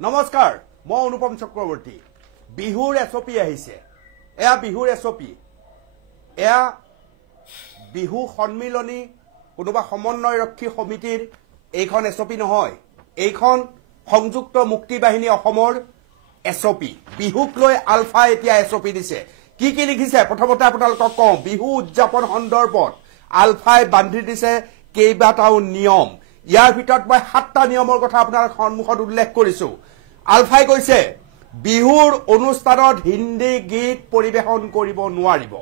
নমস্কাৰ মই অনুপম চক্ৰৱৰ্তী বিহুৰ এছপি আহিছে এয়া বিহুৰ এছপি এয়া বিহু সন্মিলনী কোনোবা সমন্বয়ৰক্ষী সমিতিৰ এইখন এছপি নহয় এইখন সংযুক্ত মুক্তি বাহিনী অসমৰ এছপি বিহুক লৈ আলফা এতিয়া এছপি দিছে কি কি লিখিছে প্ৰথমতে আপোনালোকক কওঁ বিহু উদযাপন সন্দৰ্ভত আলফাই বান্ধি দিছে কেইবাটাও নিয়ম ইয়াৰ ভিতৰত মই 7টা নিয়মৰ কথা আপোনাৰ সন্মুখত উল্লেখ কৰিছো আলফাই কৈছে বিহুৰ অনুষ্ঠানত হিন্দী গীত পৰিবেশন কৰিব নোৱাৰিব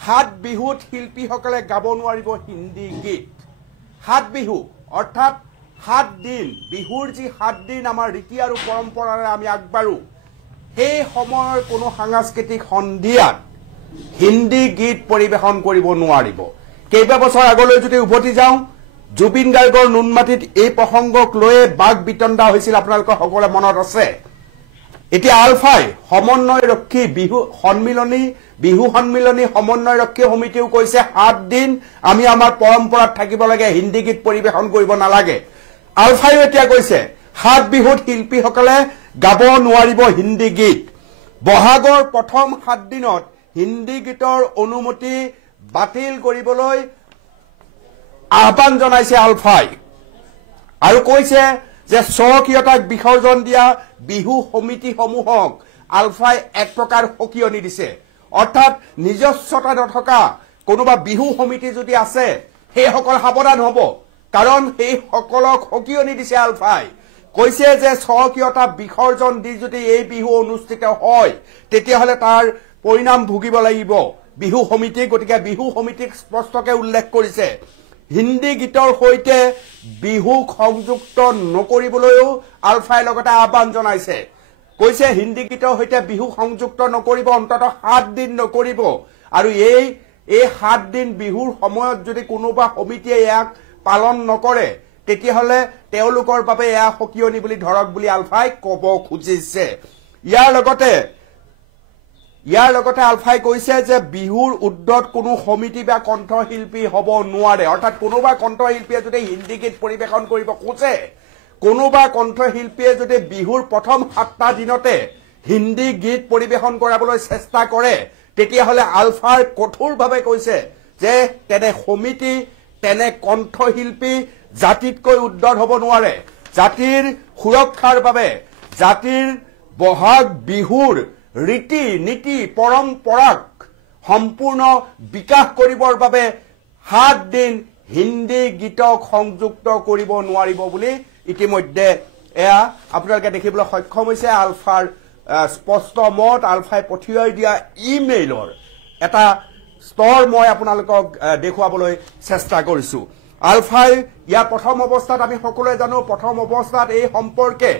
হাত বিহুত শিল্পীসকলে গাব নোৱাৰিব হিন্দী গীত হাত বিহু অৰ্থাৎ 7 দিন বিহুৰ যি 7 দিন আমাৰ ৰীতি আৰু পৰম্পৰাৰে আমি আগবাঢ়ো সেই সময়ৰ কোনো সাংস্কৃতিক সন্ধিয়াত হিন্দী গীত পৰিবেশন কৰিব নোৱাৰিব কেইবা বছৰ আগলৈ যদি উভতি যাওঁ জুবিন গাৰ্গৰ নুনমাটিত এই প্ৰসংগক লৈ বাক বিতণ্ডা হৈছিল আপোনালোকৰ সকলোৰে মনত আছে এতিয়া আলফাই সমন্বয়ৰক্ষী বিহু সন্মিলনী সমন্বয়ৰক্ষী সমিতিও কৈছে 7 দিন আমি আমাৰ পৰম্পৰাত থাকিব লাগে হিন্দী গীত পৰিবেশন কৰিব নালাগে আলফাই এতিয়া কৈছে 7 বিহুত শিল্পীসকলে গাব নোৱাৰিব হিন্দী গীত বহাগৰ প্ৰথম 7 দিনত হিন্দী গীতৰ অনুমতি বাতিল কৰিবলৈ আহ্বান জনাইছে আলফাই আৰু কৈছে যে স্বকীয়তাক বিসৰ্জন দিয়া বিহু সমিতিসমূহক আলফাই এক প্ৰকাৰ সকিয়নি দিছে অৰ্থাৎ নিজস্বতা নথকা কোনোবা বিহু সমিতি যদি আছে সেইসকল সাৱধান হ'ব কাৰণ সেই সকলক সকিয়নি দিছে আলফাই কৈছে যে স্বকীয়তা বিসৰ্জন দি যদি এই বিহু অনুষ্ঠিত হয় তেতিয়াহলে তাৰ পৰিণাম ভুগিব লাগিব বিহু সমিতি গতিকে বিহু সমিতিক স্পষ্টকৈ উল্লেখ কৰিছে হিন্দী গীতৰ সৈতে বিহুক সংযুক্ত নকৰিবলৈও আলফাই লগতে আহ্বান জনাইছে কৈছে হিন্দী গীতৰ সৈতে বিহু সংযুক্ত নকৰিব অন্ততঃ 7 দিন নকৰিব আৰু এই 7 দিন বিহুৰ সময়ত যদি কোনোবা সমিতিয়ে ইয়াক পালন নকৰে তেতিয়াহলে তেওঁলোকৰ বাবে এয়া সকিয়নি বুলি ধৰক বুলি আলফাই ক'ব খুজিছে ইয়াৰ লগতে আলফাই কৈছে যে বিহুৰ উদ্দত কোনো সমিতি বা কণ্ঠশিল্পী হ'ব নোৱাৰে অৰ্থাৎ কোনোবা কণ্ঠশিল্পীয়ে যদি হিন্দী গীত পৰিবেশন কৰিব খোজে কোনোবা কণ্ঠশিল্পীয়ে যদি বিহুৰ প্ৰথম 7টা দিনতে হিন্দী গীত পৰিবেশন কৰাবলৈ চেষ্টা কৰে তেতিয়াহলে আলফাই কঠোৰভাৱে কৈছে যে তেনে সমিতি তেনে কণ্ঠশিল্পী জাতিতকৈ উদ্দত হ'ব নোৱাৰে জাতিৰ সুৰক্ষাৰ বাবে জাতিৰ বহাগ বিহুৰ ৰীতি নীতি পৰম্পৰাক সম্পূৰ্ণ বিকাশ কৰিবৰ বাবে 7 দিন হিন্দী গীতক সংযুক্ত কৰিব নোৱাৰিব বুলি ইতিমধ্যে এয়া আপোনালোকে দেখিবলৈ সক্ষম হৈছে আলফাৰ স্পষ্ট মত আলফাই পঠিয়াই দিয়া ইমেইলৰ এটা স্তৰ মই আপোনালোকক দেখুৱাবলৈ চেষ্টা কৰিছো আলফাই ইয়াৰ প্ৰথম অৱস্থাত আমি সকলোৱে জানো প্ৰথম অৱস্থাত এই সম্পৰ্কে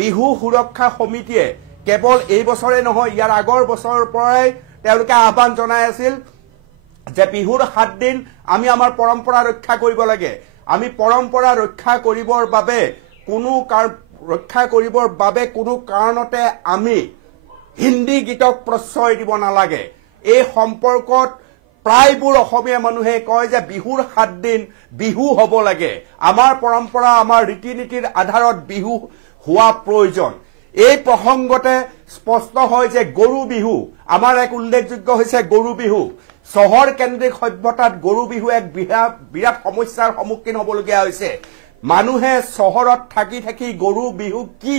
বিহু সুৰক্ষা সমিতিয়ে কেৱল এই বছৰে নহয় ইয়াৰ আগৰ বছৰৰ পৰাই তেওঁলোকে আহ্বান জনাই আছিল যে বিহুৰ 7 দিন আমি আমাৰ পৰম্পৰা ৰক্ষা কৰিব লাগে আমি পৰম্পৰা ৰক্ষা কৰিবৰ বাবে কোনো কাৰণতে আমি হিন্দী গীতক প্ৰশ্ৰয় দিব নালাগে এই সম্পৰ্কত প্ৰায়বোৰ অসমীয়া মানুহে কয় যে বিহুৰ 7 দিন বিহু হ'ব লাগে আমাৰ পৰম্পৰা আমাৰ ৰীতি নীতিৰ আধাৰত বিহু হোৱা প্ৰয়োজন এই প্ৰসংগতে স্পষ্ট হয় যে গৰু বিহু আমাৰ এক উল্লেখযোগ্য হৈছে গৰু বিহু চহৰ কেন্দ্ৰিক সভ্যতাত গৰু বিহু এক বিৰাট সমস্যাৰ সন্মুখীন হ'বলগীয়া হৈছে মানুহে চহৰত থাকি থাকি গৰু বিহু কি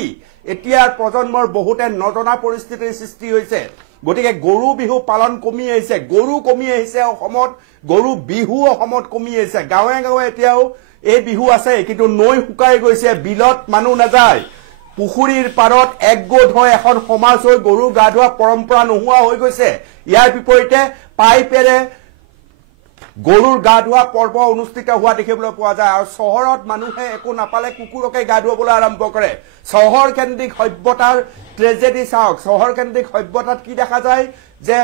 এতিয়াৰ প্ৰজন্মৰ বহুতে নজনা পৰিস্থিতিৰ সৃষ্টি হৈছে গতিকে গৰু বিহু পালন কমি আহিছে গৰু কমি আহিছে অসমত গৰু বিহু অসমত কমি আহিছে গাঁৱে গাঁৱে এতিয়াও এই বিহু আছে কিন্তু নৈ শুকাই গৈছে বিলত মানুহ নাযায় পুখুৰীৰ পাৰত একগোট হৈ এখন সমাজ হৈ গৰু গা ধোৱা পৰম্পৰা নোহোৱা হৈ গৈছে ইয়াৰ বিপৰীতে পাইপেৰে গৰুৰ গা ধোৱা পৰ্ব অনুষ্ঠিত হোৱা দেখিবলৈ পোৱা যায় আৰু চহৰত মানুহে একো নাপালে কুকুৰকে গা ধুৱাবলৈ আৰম্ভ কৰে চহৰ কেন্দ্ৰিক সভ্যতাৰ ট্ৰেজেডি চাওক চহৰ কেন্দ্ৰিক সভ্যতাত কি দেখা যায় যে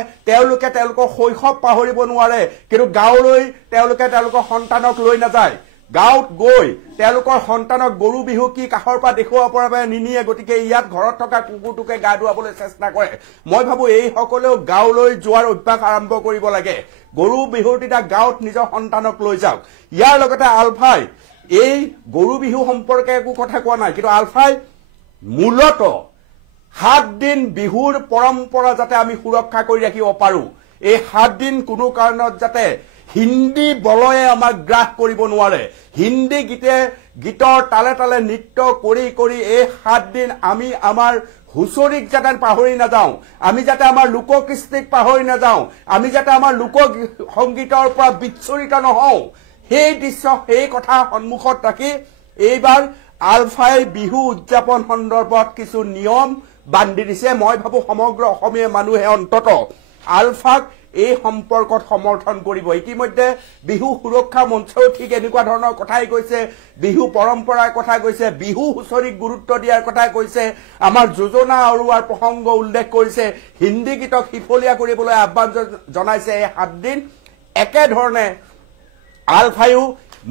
তেওঁলোকৰ শৈশৱ পাহৰিব নোৱাৰে কিন্তু গাঁৱলৈ তেওঁলোকৰ সন্তানক লৈ নাযায় গাঁৱত গৈ তেওঁলোকৰ সন্তানক গৰু বিহু কি কাষৰ পৰা দেখুৱাব পৰা নিনিয়ে গতিকে ইয়াত ঘৰত থকা কুকুৰটোকে গা ধুৱাবলৈ চেষ্টা কৰে মই ভাবো এই সকলেও গাঁৱলৈ যোৱাৰ অভ্যাস আৰম্ভ কৰিব লাগে গৰু বিহুৰ দিনা গাঁৱত নিজৰ সন্তানক লৈ যাওক ইয়াৰ লগতে আলফাই এই গৰু বিহু সম্পৰ্কে একো কথা কোৱা নাই কিন্তু আলফাই মূলত 7 দিন বিহুৰ পৰম্পৰা যাতে আমি সুৰক্ষা কৰি ৰাখিব পাৰো এই 7 দিন কোনো কাৰণত যাতে হিন্দী বলয়ে আমাক গ্ৰাস কৰিব নোৱাৰে হিন্দী গীতৰ তালে তালে নৃত্য কৰি কৰি এই 7 দিন আমি আমাৰ হুঁচৰিক যাতে পাহৰি নাযাওঁ আমি যাতে আমাৰ লোককৃষ্টিক পাহৰি নাযাওঁ আমি যাতে আমাৰ লোক সংগীতৰ পৰা বিচ্ছুৰিত নহওঁ সেই দৃশ্য সেই কথা সন্মুখত ৰাখি এইবাৰ আলফাই বিহু উদযাপন সন্দৰ্ভত কিছু নিয়ম বান্ধি দিছে মই ভাবো সমগ্ৰ অসমীয়া মানুহে অন্তত আলফাক এই সম্পৰ্কত সমৰ্থন কৰিব ইতিমধ্যে বিহু সুৰক্ষা মঞ্চও ঠিক এনেকুৱা ধৰণৰ কথাই কৈছে বিহু পৰম্পৰাৰ কথা কৈছে বিহু হুঁচৰিক গুৰুত্ব দিয়াৰ কথা কৈছে আমাৰ যোজনা অৰুৱাৰ প্ৰসংগ উল্লেখ কৰিছে হিন্দী গীতক হিফলীয়া কৰিবলৈ আহ্বান জনাইছে এই 7 দিন একে ধৰণে আলফাইও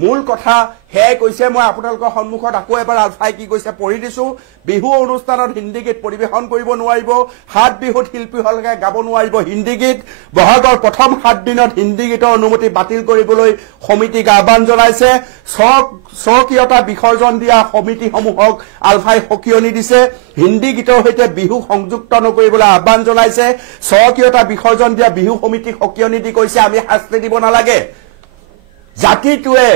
মূল কথা হেই কৈছে মই আপোনালোকৰ সন্মুখত আকৌ এবাৰ আলফাই কি কৈছে পঢ়ি দিছো বিহু অনুষ্ঠানত হিন্দী গীত পৰিবেশন কৰিব নোৱাৰিব 7 বিহুত শিল্পীসকলে গাব নোৱাৰিব হিন্দী গীত বহাগৰ প্ৰথম 7 দিনত হিন্দী গীতৰ অনুমতি বাতিল কৰিবলৈ সমিতিক আহ্বান জনাইছে স্বকীয়তা বিসৰ্জন দিয়া সমিতিসমূহক আলফাই সকিয়নি দিছে হিন্দী গীতৰ সৈতে বিহু সংযুক্ত নকৰিবলৈ আহ্বান জনাইছে স্বকীয়তা বিসৰ্জন দিয়া বিহু সমিতিক সকিয়নি দি কৈছে আমি শাস্তি দিব নালাগে জাতিটোৱে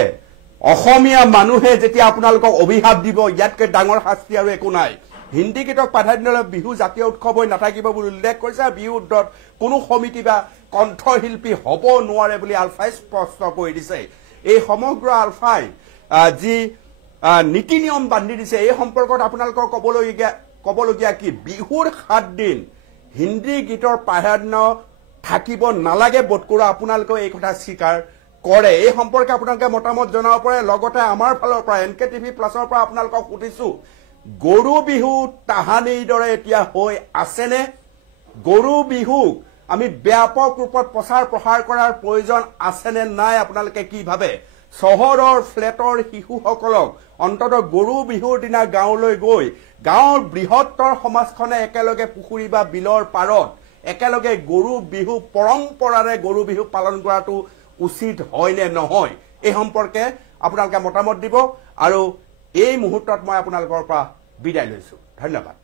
অসমীয়া মানুহে যেতিয়া আপোনালোকক অভিশাপ দিব ইয়াতকে ডাঙৰ শাস্তি আৰু একো নাই হিন্দী গীতক প্ৰাধান্য বিহু জাতীয় উৎসৱ হৈ নাথাকিব বুলি উল্লেখ কৰিছে বিহু উদ্যোগত কোনো সমিতি বা কণ্ঠশিল্পী হ'ব নোৱাৰে বুলি আলফাই স্পষ্ট কৰি দিছে এই সমগ্ৰ আলফাই যি নীতি নিয়ম বান্ধি দিছে এই সম্পৰ্কত আপোনালোকক ক'বলগীয়া কি বিহুৰ 7 দিন হিন্দী গীতৰ প্ৰাধান্য থাকিব নালাগে বোধকৰো আপোনালোকে এই কথা স্বীকাৰ কৰে এই সম্পৰ্কে আপোনালোকে মতামত জনাব পাৰে লগতে আমাৰ ফালৰ পৰা এনকে টিভি প্লাছৰ পৰা আপোনালোকক সুধিছো গৰু বিহু তাহানিৰ দৰে এতিয়া হৈ আছেনে গৰু বিহুক আমি ব্যাপক ৰূপত প্ৰচাৰ কৰাৰ প্ৰয়োজন আছেনে নাই আপোনালোকে কি ভাবে চহৰৰ ফ্লেটৰ শিশুসকলক অন্তত গৰু বিহুৰ দিনা গাঁৱলৈ গৈ গাঁৱৰ বৃহত্তৰ সমাজখনে একেলগে পুখুৰী বা বিলৰ পাৰত একেলগে গৰু বিহু পৰম্পৰাৰে গৰু বিহু পালন কৰাটো উচিত হয় নে নহয় এই সম্পৰ্কে আপোনালোকে মতামত দিব আৰু এই মুহূৰ্তত মই আপোনালোকৰ পৰা বিদায় লৈছো ধন্যবাদ